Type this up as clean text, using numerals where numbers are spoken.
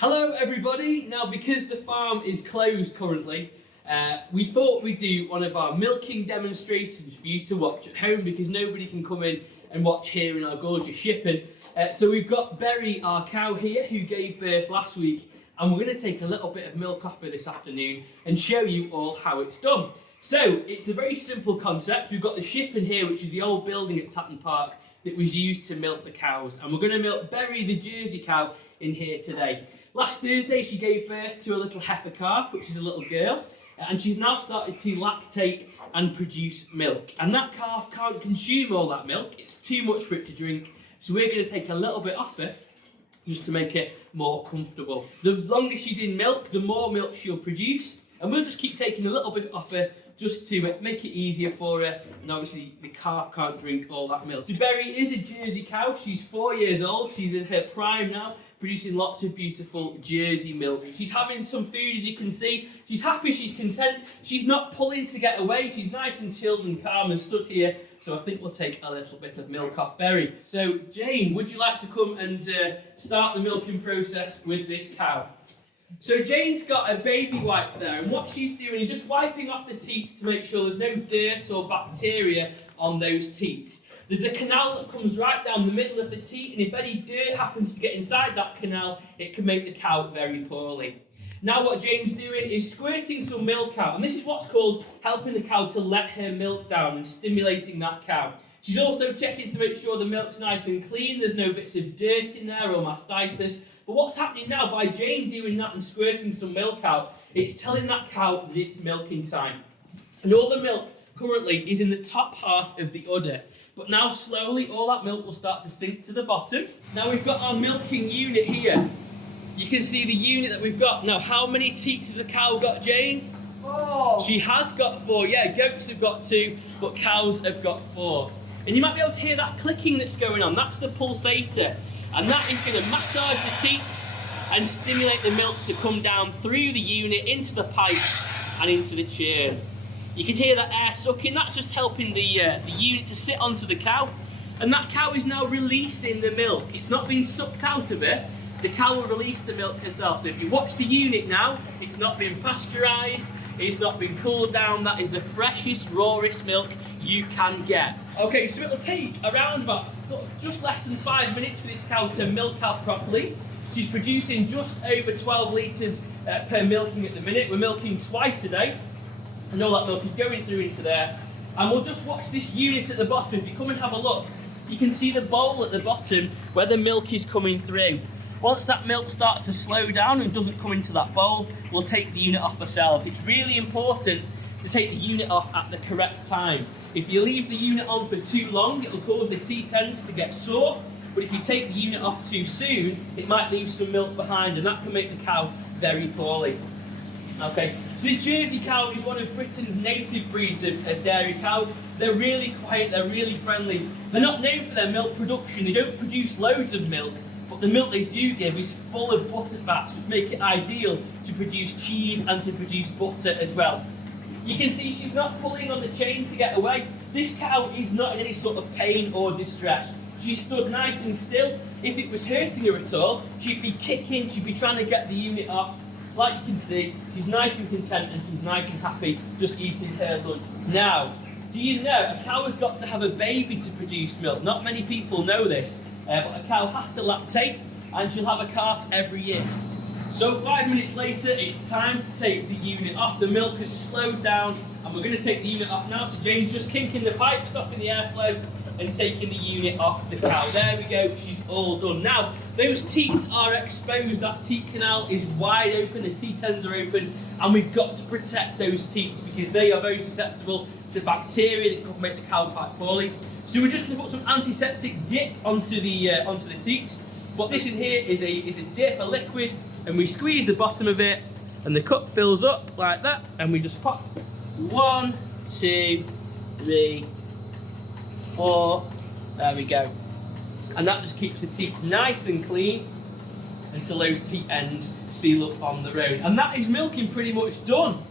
Hello everybody. Now, because the farm is closed currently, we thought we'd do one of our milking demonstrations for you to watch at home because nobody can come in and watch here in our gorgeous shipping. So we've got Berry, our cow here, who gave birth last week, and we're going to take a little bit of milk off her this afternoon and show you all how it's done. So it's a very simple concept. We've got the shipping here, which is the old building at Tatton Park that was used to milk the cows, and we're going to milk Berry, the Jersey cow, in here today. Last Thursday she gave birth to a little heifer calf, which is a little girl, and she's now started to lactate and produce milk. And that calf can't consume all that milk, it's too much for it to drink, so we're going to take a little bit off her just to make it more comfortable. The longer she's in milk, the more milk she'll produce, and we'll just keep taking a little bit off her just to make it easier for her, and obviously the calf can't drink all that milk. So Berry is a Jersey cow, she's 4 years old, she's in her prime now, producing lots of beautiful Jersey milk. She's having some food, as you can see. She's happy, she's content, she's not pulling to get away, she's nice and chilled and calm and stood here, so I think we'll take a little bit of milk off Berry. So Jane, would you like to come and start the milking process with this cow? So Jane's got a baby wipe there, and what she's doing is just wiping off the teats to make sure there's no dirt or bacteria on those teats. There's a canal that comes right down the middle of the teat, and if any dirt happens to get inside that canal, it can make the cow very poorly. Now what Jane's doing is squirting some milk out, and this is what's called helping the cow to let her milk down and stimulating that cow. She's also checking to make sure the milk's nice and clean, there's no bits of dirt in there or mastitis. But what's happening now, by Jane doing that and squirting some milk out, it's telling that cow that it's milking time. And all the milk currently is in the top half of the udder. But now slowly all that milk will start to sink to the bottom. Now we've got our milking unit here. You can see the unit that we've got. Now how many teats has a cow got, Jane? 4. She has got 4, yeah. Goats have got 2, but cows have got 4. And you might be able to hear that clicking that's going on. That's the pulsator. And that is going to massage the teats and stimulate the milk to come down through the unit into the pipes and into the churn. You can hear that air sucking. That's just helping the unit to sit onto the cow. And that cow is now releasing the milk. It's not being sucked out of it. The cow will release the milk herself. So if you watch the unit now, it's not been pasteurised. It's not been cooled down. That is the freshest, rawest milk you can get. Okay, so it'll take around about just less than 5 minutes for this cow to milk out properly. She's producing just over 12 litres per milking at the minute. We're milking twice a day, and all that milk is going through into there. And we'll just watch this unit at the bottom. If you come and have a look, you can see the bowl at the bottom where the milk is coming through. Once that milk starts to slow down and doesn't come into that bowl, we'll take the unit off ourselves. It's really important to take the unit off at the correct time. If you leave the unit on for too long, it'll cause the teat ends to get sore. But if you take the unit off too soon, it might leave some milk behind, and that can make the cow very poorly. Okay, so the Jersey cow is one of Britain's native breeds of dairy cows. They're really quiet, they're really friendly. They're not known for their milk production, they don't produce loads of milk, but the milk they do give is full of butter fats, which make it ideal to produce cheese and to produce butter as well. You can see she's not pulling on the chain to get away. This cow is not in any sort of pain or distress. She stood nice and still. If it was hurting her at all, she'd be kicking, she'd be trying to get the unit off. So like you can see, she's nice and content and she's nice and happy just eating her lunch. Now, do you know a cow has got to have a baby to produce milk? Not many people know this, but a cow has to lactate and she'll have a calf every year. So 5 minutes later, it's time to take the unit off. The milk has slowed down and we're going to take the unit off now. So Jane's just kinking the pipe, stopping the airflow and taking the unit off the cow. There we go, she's all done. Now, those teats are exposed, that teat canal is wide open, the teat ends are open, and we've got to protect those teats because they are very susceptible to bacteria that could make the cow quite poorly. So we're just going to put some antiseptic dip onto the teats. What this in here is a dip, a liquid, and we squeeze the bottom of it, and the cup fills up like that, and we just pop 1, 2, 3, 4, there we go. And that just keeps the teats nice and clean until those teat ends seal up on the road. And that is milking pretty much done.